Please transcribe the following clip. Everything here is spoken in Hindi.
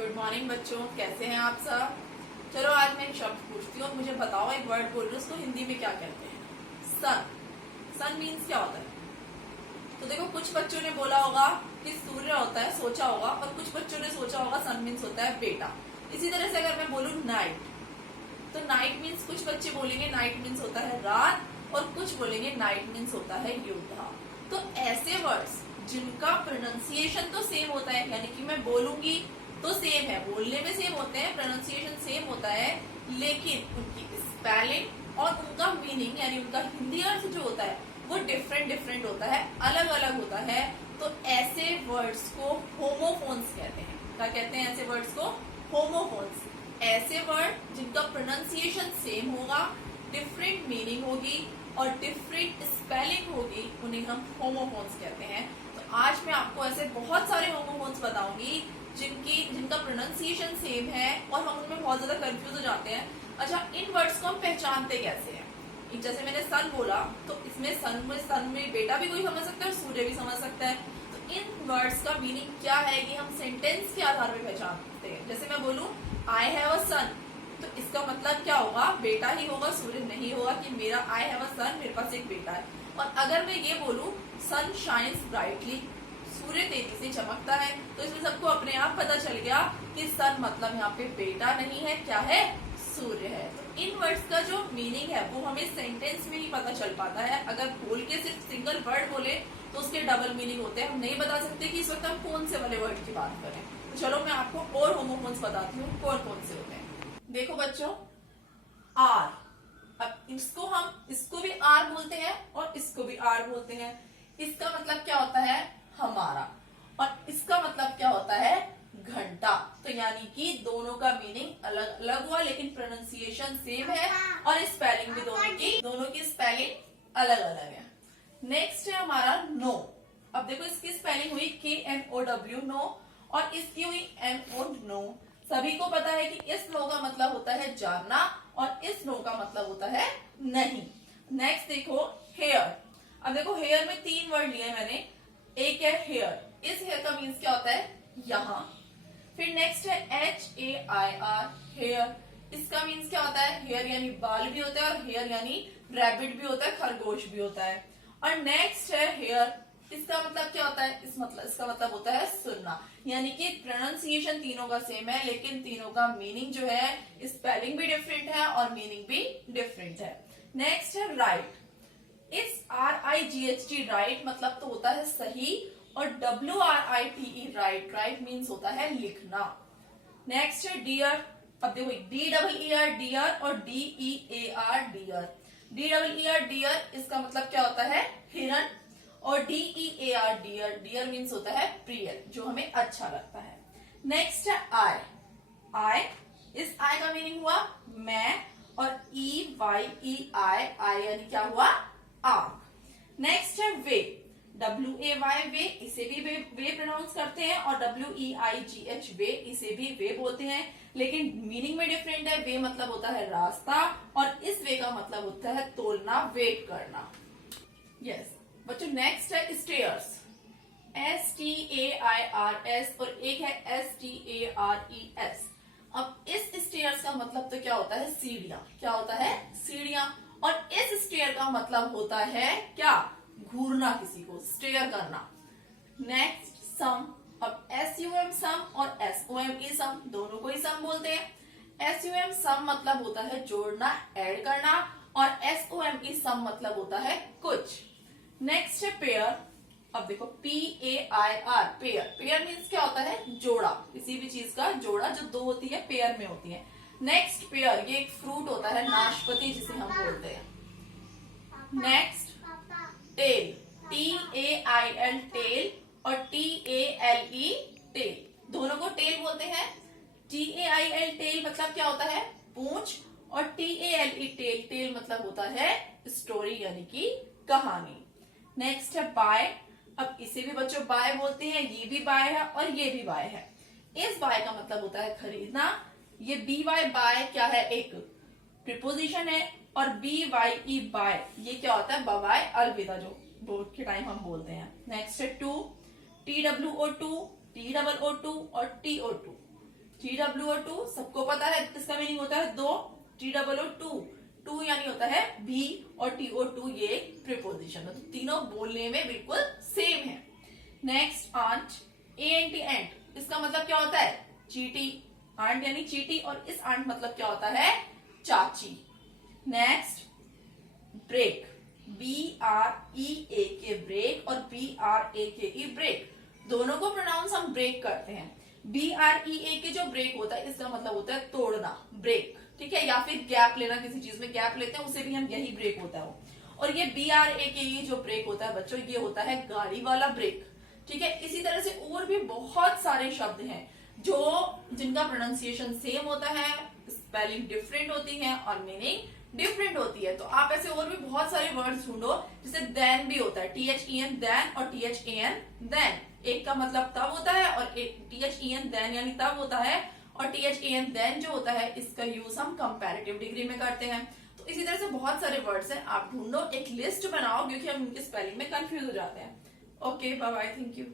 गुड मॉर्निंग बच्चों, कैसे हैं आप सब। चलो आज मैं एक शब्द पूछती हूँ, मुझे बताओ, एक वर्ड बोल रही हूँ, उसको हिंदी में क्या कहते हैं। सन। सन मीन्स क्या होता है। तो देखो, कुछ बच्चों ने बोला होगा कि सूर्य होता है, सोचा होगा, और कुछ बच्चों ने सोचा होगा सन मीन्स होता है बेटा। इसी तरह से अगर मैं बोलूँ नाइट, तो नाइट मीन्स कुछ बच्चे बोलेंगे नाइट मीन्स होता है रात, और कुछ बोलेंगे नाइट मीन्स होता है योद्धा। तो ऐसे वर्ड्स जिनका प्रोनाउंसिएशन तो सेम होता है, यानी कि मैं बोलूंगी तो सेम है, बोलने में सेम होते हैं, प्रोनाउंसिएशन सेम होता है, लेकिन उनकी स्पेलिंग और उनका मीनिंग यानी उनका हिंदी अर्थ जो होता है वो डिफरेंट होता है, अलग अलग होता है। तो ऐसे वर्ड्स को होमोफोन्स कहते हैं। क्या कहते हैं ऐसे वर्ड्स को? होमोफोन्स। ऐसे वर्ड जिनका प्रोनाउंसिएशन सेम होगा, डिफरेंट मीनिंग होगी और डिफरेंट स्पेलिंग होगी, उन्हें हम होमोफोन्स कहते हैं। तो आज मैं आपको ऐसे बहुत सारे होमोफोन्स बताऊंगी जिनका प्रोनाउंसिएशन सेम है और हम उनमें बहुत ज्यादा कंफ्यूज हो जाते हैं। अच्छा, इन वर्ड्स को हम पहचानते कैसे हैं? जैसे मैंने सन बोला, तो इसमें सन में बेटा भी कोई समझ सकता है और सूर्य भी समझ सकता है। तो इन वर्ड्स का मीनिंग क्या है कि हम सेंटेंस के आधार पर पहचानते हैं। जैसे मैं बोलूं आई हैव अ सन, तो इसका मतलब क्या होगा? बेटा ही होगा, सूर्य नहीं होगा कि मेरा आई हैव अ सन, मेरे पास एक बेटा है। और अगर मैं ये बोलूं सन शाइन्स ब्राइटली, सूर्य तेजी से चमकता है, तो इसमें सबको अपने आप पता चल गया कि सन मतलब यहाँ पे बेटा नहीं है, क्या है? सूर्य है। तो इन वर्ड्स का जो मीनिंग है वो हमें सेंटेंस में ही पता चल पाता है। अगर बोल के सिर्फ सिंगल वर्ड बोले तो उसके डबल मीनिंग होते हैं। हम नहीं बता सकते कि इस वक्त हम कौन से वाले वर्ड की बात करें। तो चलो मैं आपको और होमोफोन्स बताती हूँ कौन कौन से होते हैं। देखो बच्चों, आर, अब इसको भी आर बोलते हैं और इसको भी आर बोलते हैं। इसका मतलब क्या होता है? हमारा। और इसका मतलब क्या होता है? घंटा। तो यानी कि दोनों का मीनिंग अलग अलग हुआ, लेकिन प्रोनाउंसिएशन सेम है और स्पेलिंग भी दोनों की स्पेलिंग अलग अलग है। नेक्स्ट है हमारा नो। अब देखो, इसकी स्पेलिंग हुई KNOW, नो, और इसकी हुई NO, नो। सभी को पता है कि इस नो का मतलब होता है जानना और इस नो का मतलब होता है नहीं। नेक्स्ट देखो हेयर। अब देखो, हेयर में तीन वर्ड लिए मैंने। एक है हेयर, इस हेयर का मीन्स क्या होता है? यहाँ। फिर नेक्स्ट है HAIR, हेयर, इसका मीन्स क्या होता है? हेयर यानी बाल भी होता है और हेयर यानी रैबिट भी होता है, खरगोश भी होता है। और नेक्स्ट है हेयर, इसका मतलब क्या होता है? इसका मतलब होता है सुनना। यानी कि प्रोनाउंसिएशन तीनों का सेम है, लेकिन तीनों का मीनिंग जो है, स्पेलिंग भी डिफरेंट है और मीनिंग भी डिफरेंट है। नेक्स्ट है राइट। इस RIGHT राइट मतलब तो होता है सही, और WRITE राइट मीन्स होता है लिखना। नेक्स्ट है डियर। अब देखो, DEER डियर और DEAR डियर। DEER डियर, इसका मतलब क्या होता है? हिरन। और DEAR डियर मीन्स होता है प्रिय, जो हमें अच्छा लगता है। नेक्स्ट है आई। इस आई का मीनिंग हुआ मैं, और EYEI यानी क्या हुआ? आंख। नेक्स्ट है वे। WAY वे, इसे भी वे प्रोनाउंस करते हैं, और WEIGH वे, इसे भी वे बोलते हैं, लेकिन मीनिंग में डिफरेंट है। वे मतलब होता है रास्ता, और इस वे का मतलब होता है तोलना, वेट करना। यस बच्चों, नेक्स्ट है स्टेयर्स। STAIRS, और एक है STARES। अब इस स्टेयर्स का मतलब तो क्या होता है? सीढ़ियां। क्या होता है? सीढ़ियां। और इस स्टेयर का मतलब होता है क्या? घूरना, किसी को स्टेयर करना। Next sum. अब SUM सम और SOME सम, दोनों को ही सम बोलते हैं। SUM सम मतलब होता है जोड़ना, ऐड करना, और SOME सम मतलब होता है कुछ। नेक्स्ट है पेयर। अब देखो PAIR, पेयर मीन्स क्या होता है? जोड़ा, किसी भी चीज का जोड़ा, जो दो होती है पेयर में होती है। नेक्स्ट पेयर, ये एक फ्रूट होता है, नाशपाती जिसे हम बोलते हैं। नेक्स्ट टेल, TAIL टेल, और TALE टेल, दोनों को टेल बोलते हैं। TAIL टेल मतलब क्या होता है? पूंछ, और TALE टेल मतलब होता है स्टोरी, यानी कि कहानी। नेक्स्ट है बाय। अब इसे भी बच्चों बाय बोलते हैं, ये भी बाय है और ये भी बाय है। इस बाय का मतलब होता है खरीदना। ये BY बाय क्या है? एक प्रीपोजिशन है। और BYE बाय, ये क्या होता है? बाय, अलविदा, जो बोर्ड के टाइम हम बोलते हैं। नेक्स्ट है टू। TWO2, TOO2 और TO2। TWO2 सबको पता है इसका मीनिंग होता है दो, TOO2 टू यानी होता है भी, और TO2 ये एक प्रीपोजिशन है। तो तीनों बोलने में बिल्कुल सेम है। नेक्स्ट आंट, ANT एंट, इसका मतलब क्या होता है? चीटी। आंट यानी चीटी, और इस आंट मतलब क्या होता है? चाची। नेक्स्ट ब्रेक, BREAK ब्रेक और BRAKE ब्रेक, दोनों को प्रोनाउंस हम ब्रेक करते हैं। BREAK जो ब्रेक होता है इसका मतलब होता है तोड़ना, ब्रेक, ठीक है, या फिर गैप लेना, किसी चीज में गैप लेते हैं उसे भी हम यही ब्रेक होता है वो। और ये BRAKE जो ब्रेक होता है बच्चों, ये होता है गाड़ी वाला ब्रेक, ठीक है। इसी तरह से और भी बहुत सारे शब्द हैं जो जिनका प्रोनाउंसिएशन सेम होता है, स्पेलिंग डिफरेंट होती है और मीनिंग डिफरेंट होती है। तो आप ऐसे और भी बहुत सारे वर्ड्स ढूंढो, जैसे देन भी होता है, THEN देन और THAN देन, एक का मतलब तब होता है और एक THEN देन यानी तब होता है, और THAN देन जो होता है इसका यूज हम कंपैरेटिव डिग्री में करते हैं। तो इसी तरह से बहुत सारे वर्ड्स हैं, आप ढूंढो, एक लिस्ट बनाओ, क्योंकि हम इनके स्पेलिंग में कंफ्यूज हो जाते हैं। Okay, bye bye, thank you.